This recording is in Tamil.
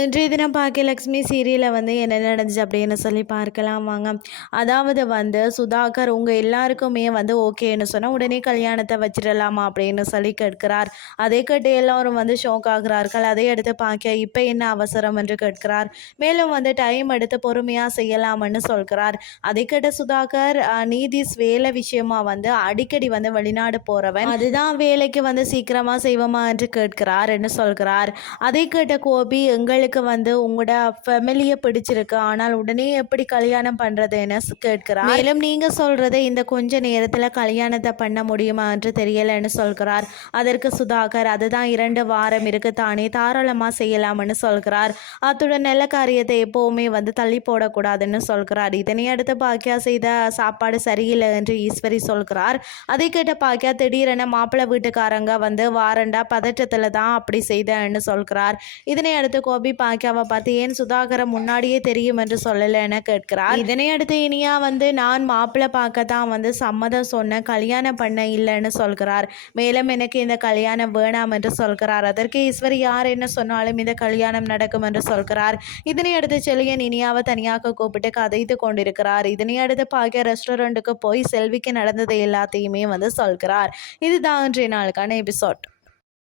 இன்றைய தினம் பாக்கியலக்ஷ்மி சீரியலில் வந்து என்ன நடந்துச்சு அப்படின்னு சொல்லி பார்க்கலாம் வாங்க. அதாவது வந்து சுதாகர் உங்கள் எல்லாருக்குமே வந்து ஓகேன்னு சொன்னால் உடனே கல்யாணத்தை வச்சிடலாமா அப்படின்னு சொல்லி கேட்கிறார். அதை கேட்டு எல்லோரும் வந்து ஷோக் ஆகிறார்கள். அதை எடுத்து பார்க்க இப்போ என்ன அவசரம் என்று கேட்கிறார். மேலும் வந்து டைம் எடுத்து பொறுமையாக செய்யலாம்னு சொல்கிறார். அதை கேட்ட சுதாகர் நீதிஸ் வேலை விஷயமா வந்து அடிக்கடி வந்து வெளிநாடு போகிறவன் அதுதான் வேலைக்கு வந்து சீக்கிரமாக செய்வோமா என்று கேட்கிறார் என்று சொல்கிறார். அதை கேட்ட கோபி எங்கள் உங்களுக்கு வந்து உங்களோட ஃபெமிலியை பிடிச்சிருக்கு. ஆனால் உடனே எப்படி கல்யாணம் பண்ணுறதுன்னு கேட்கிறார். மேலும் நீங்கள் சொல்கிறத இந்த கொஞ்ச நேரத்தில் கல்யாணத்தை பண்ண முடியுமா என்று தெரியலைன்னு சொல்கிறார். அதற்கு சுதாகர் அதுதான் இரண்டு வாரம் இருக்கு தானே தாராளமாக செய்யலாம்னு சொல்கிறார். அத்துடன் நல்ல காரியத்தை எப்போவுமே வந்து தள்ளி போடக்கூடாதுன்னு சொல்கிறார். இதனை அடுத்து பாக்கியா செய்த சாப்பாடு சரியில்லை என்று ஈஸ்வரி சொல்கிறார். அதை கேட்ட பாக்கியா திடீரென மாப்பிள்ளை வீட்டுக்காரங்க வந்து வாரண்டா பதற்றத்தில் தான் அப்படி செய்தேன்னு சொல்கிறார். இதனை அடுத்து கோபி பாக்கியாவை பார்த்து ஏன் சுதாகரை முன்னாடியே தெரியும் என்று சொல்லலைன்னு கேட்கிறார். இதனை அடுத்து இனியா வந்து நான் மாப்பிள்ளை பார்க்க தான் வந்து சம்மதம் சொன்னேன் கல்யாணம் பண்ண இல்லைன்னு சொல்கிறார். மேலும் எனக்கு இந்த கல்யாணம் வேணாம் என்று சொல்கிறார். அதற்கு ஈஸ்வரி யார் என்ன சொன்னாலும் இந்த கல்யாணம் நடக்கும் என்று சொல்கிறார். இதனை அடுத்து செழியன் இனியாவை தனியாக கூப்பிட்டு கதைத்து கொண்டிருக்கிறார். இதனை அடுத்து பாக்கிய ரெஸ்டாரண்ட்டுக்கு போய் செல்விக்கு நடந்தது எல்லாத்தையுமே வந்து சொல்கிறார். இதுதான் இன்றைய நாளுக்கான எபிசோட்